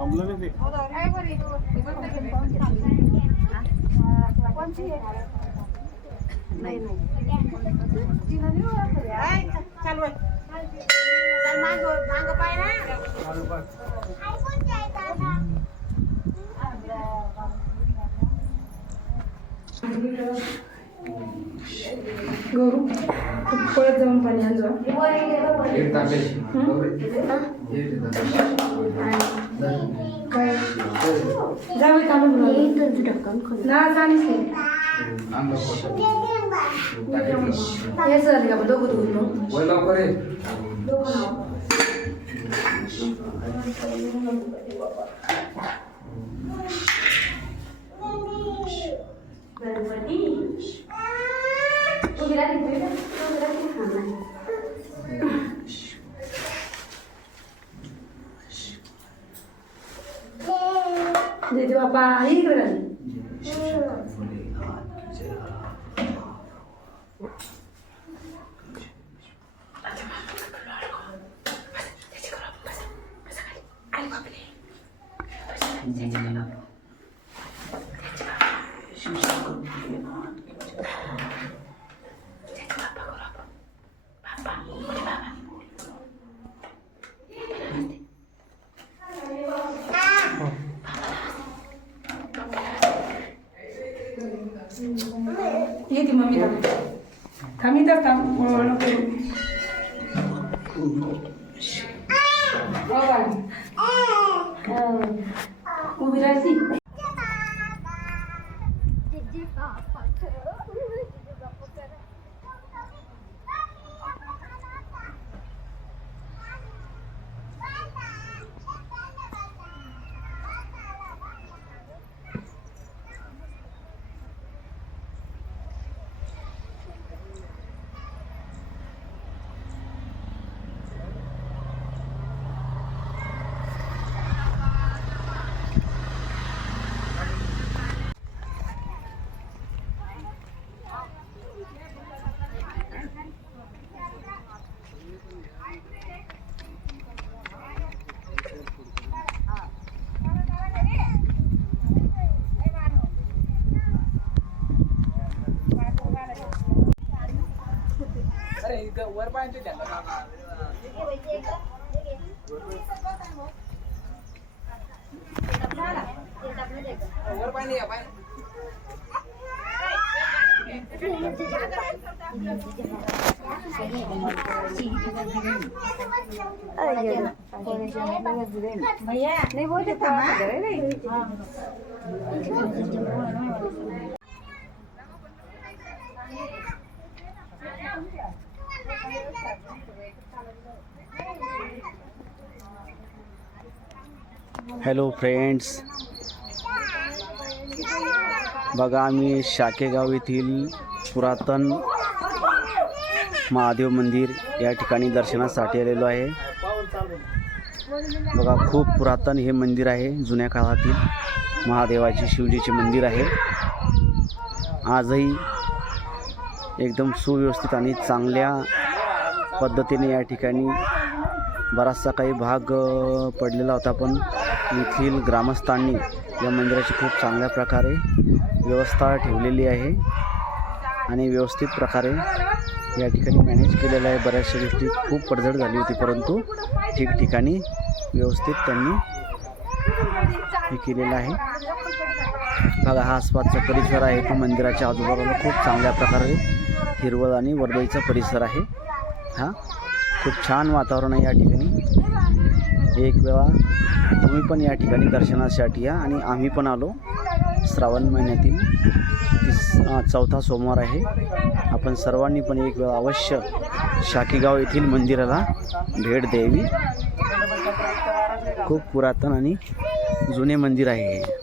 जमलं नाही পরে যেমন পানি আনজো যাবে কামে না জানিস Thank you. ना जाणीस हे 얘기 뭐 뭡니다. 담이다 담 뭐라고? 뭐가? 우비라시. मम्मी थांब थांब इथंच थांब वळवळ नको करू. हो बाई. उभी राहती हॅलो फ्रेंड्स बघा आम्ही शाकेगाव येथील पुरातन महादेव मंदिर या ठिकाणी दर्शनासाठी आलेलो आहे. बघा खूप पुरातन हे मंदिर आहे जुन्या काळातील महादेवाचे शिवजीचे मंदिर आहे. आजही एकदम सुव्यवस्थित आणि चांगल्या पद्धतीने या ठिकाणी बराचसा काही भाग पडलेला होता. पण येथील ग्रामस्थांनी या मंदिराची खूप चांगल्या प्रकारे व्यवस्था ठेवलेली आहे आणि व्यवस्थित प्रकारे या ठिकाणी मॅनेज केलेलं आहे. बऱ्याचशा गोष्टी खूप पडझड झाली होती परंतु ठिकठिकाणी व्यवस्थित त्यांनी हे केलेलं आहे. बघा हा आसपासचा परिसर आहे. तो मंदिराच्या आजूबाजूला खूप चांगल्या प्रकारे हिरवळ आणि वर्दळीचा परिसर आहे. हां? खूप छान वातावरण आहे या ठिकाणी. एक वेळा तुम्ही पण या ठिकाणी दर्शनासाठी या आणि आम्ही पण आलो श्रावण महिन्यातील. तीस चौथा सोमवार आहे. आपण सर्वांनी पण एक वेळा अवश्य शाकीगाव येथील मंदिराला भेट द्यावी. खूप पुरातन आणि जुने मंदिर आहे हे.